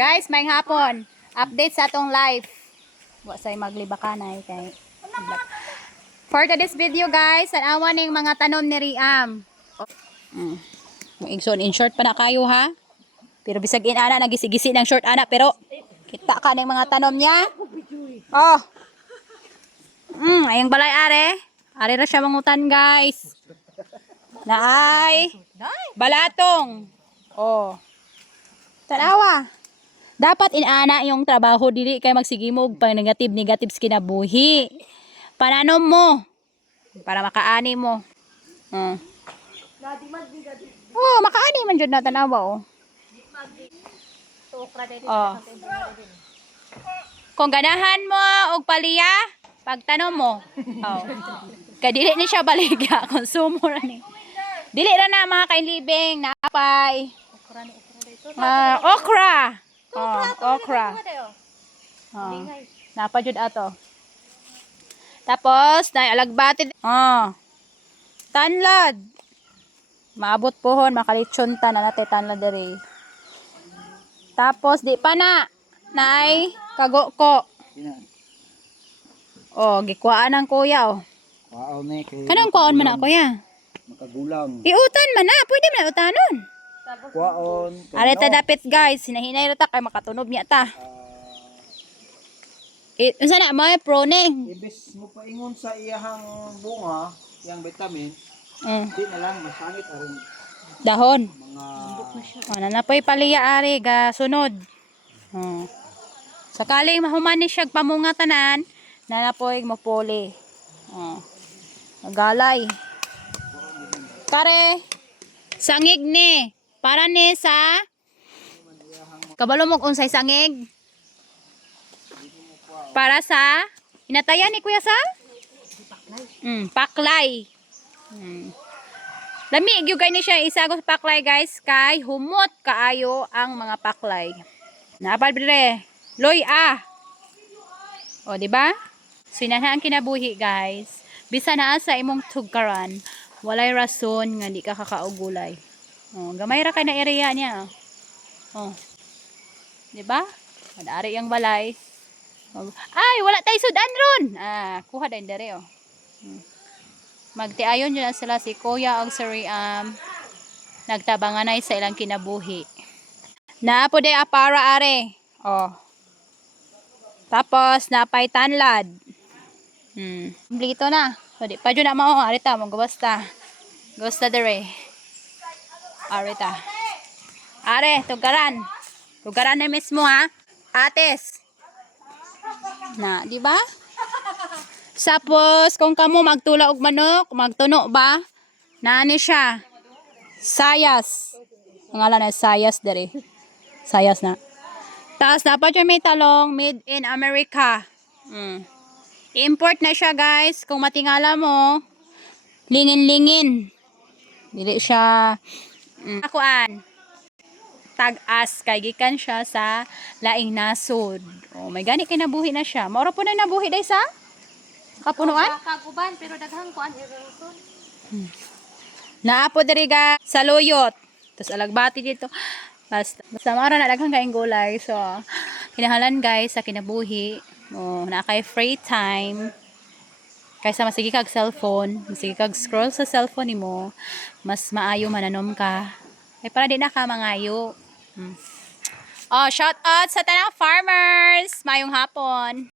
Guys, may hapon. Update sa atong live. Wa say maglibakanay kay. For today's video guys, anawa ning mga tanom ni Riam. Igsoon in short pa na kayo ha. Pero bisag in ana nagisi-gisi ng short ana pero kita ka ning mga tanom niya. Oh. Ayang balay are. Are ra siya mangutan guys. Naay. Balatong. Oh. Tanawa. Dapat inana yung trabaho dili kay magsigimog pang negative sa kinabuhi. Pananom mo para makaani mo. Oh, makaani man jud na tanawa oh. Oh. Kung ganahan mo og paliya, pagtanom mo. Oh. Kay dili ni siya baligya, konsumo ra ni. Dili ra na mga kainlibing, napay. Okra. Oh, okra. Oh. Napa jud ato. Tapos na alagbati. Oh. Tanlad. Maabot pohon makalitsyon ta na natay tanlad diri. Tapos di pa na naay kagoko. Oh, gikuhaan ng kuya oh. Wow, ne kay. Kanang kuhaan man na kuya? Makagulang. Iutan man na, pwede man na utanon. Kuwaon. Areta dapit guys, hinahinay ra ta kay makatunob niya ta. Unsa na may proning? Ibis mo paingon sa iyahang bunga, yang vitamin, di na lang masangit aron Dahon. mga Ano na po'y paliya ari ga sunod. Sakaling mahuman ni siya pamunga tanan, na po'y mapuli. Magalay. Kare sangig ni para ni sa kabalo mo unsay sangig para sa inatayan ni kuya sa paklay. Lami gyud ni siya isagos paklay guys kay humot kaayo ang mga paklay. Naapal dire loy o di ba? Sinahan kinabuhi guys. Bisa naa sa imong tugkaran, walay rason nga di ka kakaugulay. Gamay ra kay na area niya. Di ba? Madari yang balay. Ay, wala tay sudan ron. Kuha din dere oh. Magtiayon yun sila si Kuya og si Riam. Nagtabanganay sa ilang kinabuhi. Naapo de apara are. Oh. Tapos napay tanlad. Blito na. So, di pa dyan na mao. Arita, mag-gusta. Gusta dere. Arita. Are, tugaran. Tugaran na mismo ha. Ates. Na, di ba? Sapos, kung kamo magtula og manok, magtuno ba? Nani siya? Sayas. Pangalan na Sayas dere. Sayas na. Tapos, dapat yung may talong made in America. Import na siya guys. Kung matingala mo, lingin-lingin. Dili siya akuan. Tag-as kay gikan siya sa laing nasod. May gani kay nabuhi na siya. Maura po na nabuhi day sa kapunuan. Kaguban pero daghang kuan irerson. Naapo diri ga sa luyot. Tapos alagbati dito. Basta mara na daghang kaing gulay. So kinahanglan guys sa kinabuhi. Na kay free time. Kaysa masigi kag cellphone, masigi kag scroll sa cellphone nimo, mas maayo mananom ka. Ay para di na ka mangayo. Shout out sa tanang farmers. Mayong hapon.